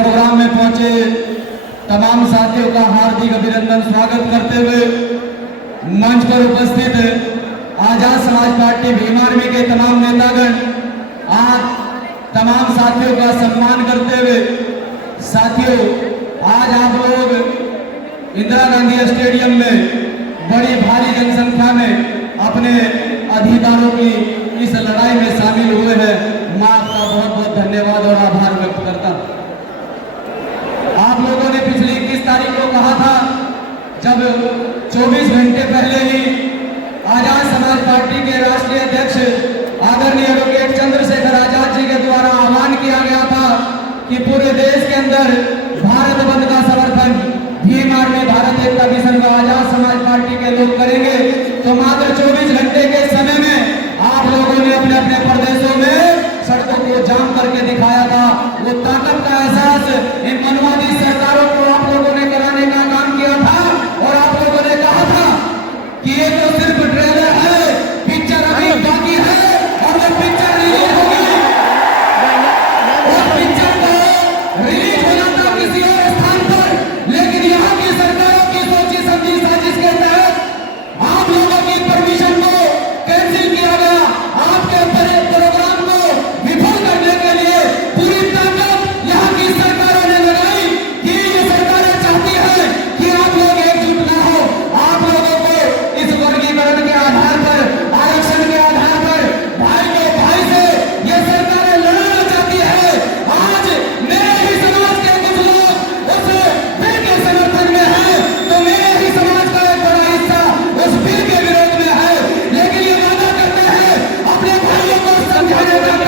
Programme में पहुंचे तमाम साथियों का हार्दिक अभिनंदन स्वागत करते हुए मंच पर उपस्थित आजाद समाज पार्टी भीम आर्मी के तमाम नेतागण, आज तमाम साथियों का सम्मान करते हुए, साथियों आज आप लोग इंदिरा गांधी स्टेडियम में बड़ी भारी जनसंख्या में अपने अधिकारों की इस लड़ाई में शामिल हुए हैं। मैं आपका बहुत बहुत धन्यवाद और आभार व्यक्त करता हूं। आप लोगों ने पिछली 21 तारीख को कहा था, जब 24 घंटे पहले ही आजाद समाज पार्टी के राष्ट्रीय अध्यक्ष आदरणीय एडवोकेट चंद्रशेखर आजाद जी के द्वारा आह्वान किया गया था कि पूरे देश के अंदर भारत बंद का समर्थन भीम आर्मी भारत एकता मिशन का आजाद समाज पार्टी के लोग करेंगे। तो मात्र 24 घंटे के समय में आप लोगों ने अपने अपने प्रदेशों में सड़कों को जाम करके दिखाया था। वो ताकत का एहसास इन मनवादी सरकारों को आप लोगों ने कराने का काम किया था और आप लोगों ने कहा था कि ये तो सिर्फ ट्रेलर है, पिक्चर अभी बाकी है और वो पिक्चर रिलीज होगी। और पिक्चर को रिलीज होना था किसी और स्थान पर, लेकिन यहाँ की सरकारों की सोची समझी साजिश के तहत आप लोगों की परमिशन को कैंसिल किया गया। आपके प्रोग्राम को विफल करने के लिए पूरी ताकत यहाँ की सरकारों ने लगाई कि ये सरकारें चाहती है कि आप लोग एकजुट ना हो, आप लोगों को इस वर्गीकरण के आधार पर, आरक्षण के आधार पर भाई को भाई से ये सरकारें लड़ाना चाहती है। आज मेरे ही समाज के कुछ लोग उस बिल के समर्थन में है, तो मेरे ही समाज का एक बड़ा हिस्सा उस बिल के विरोध में है। लेकिन ये वादा करते हैं अपने भाइयों को समझाने का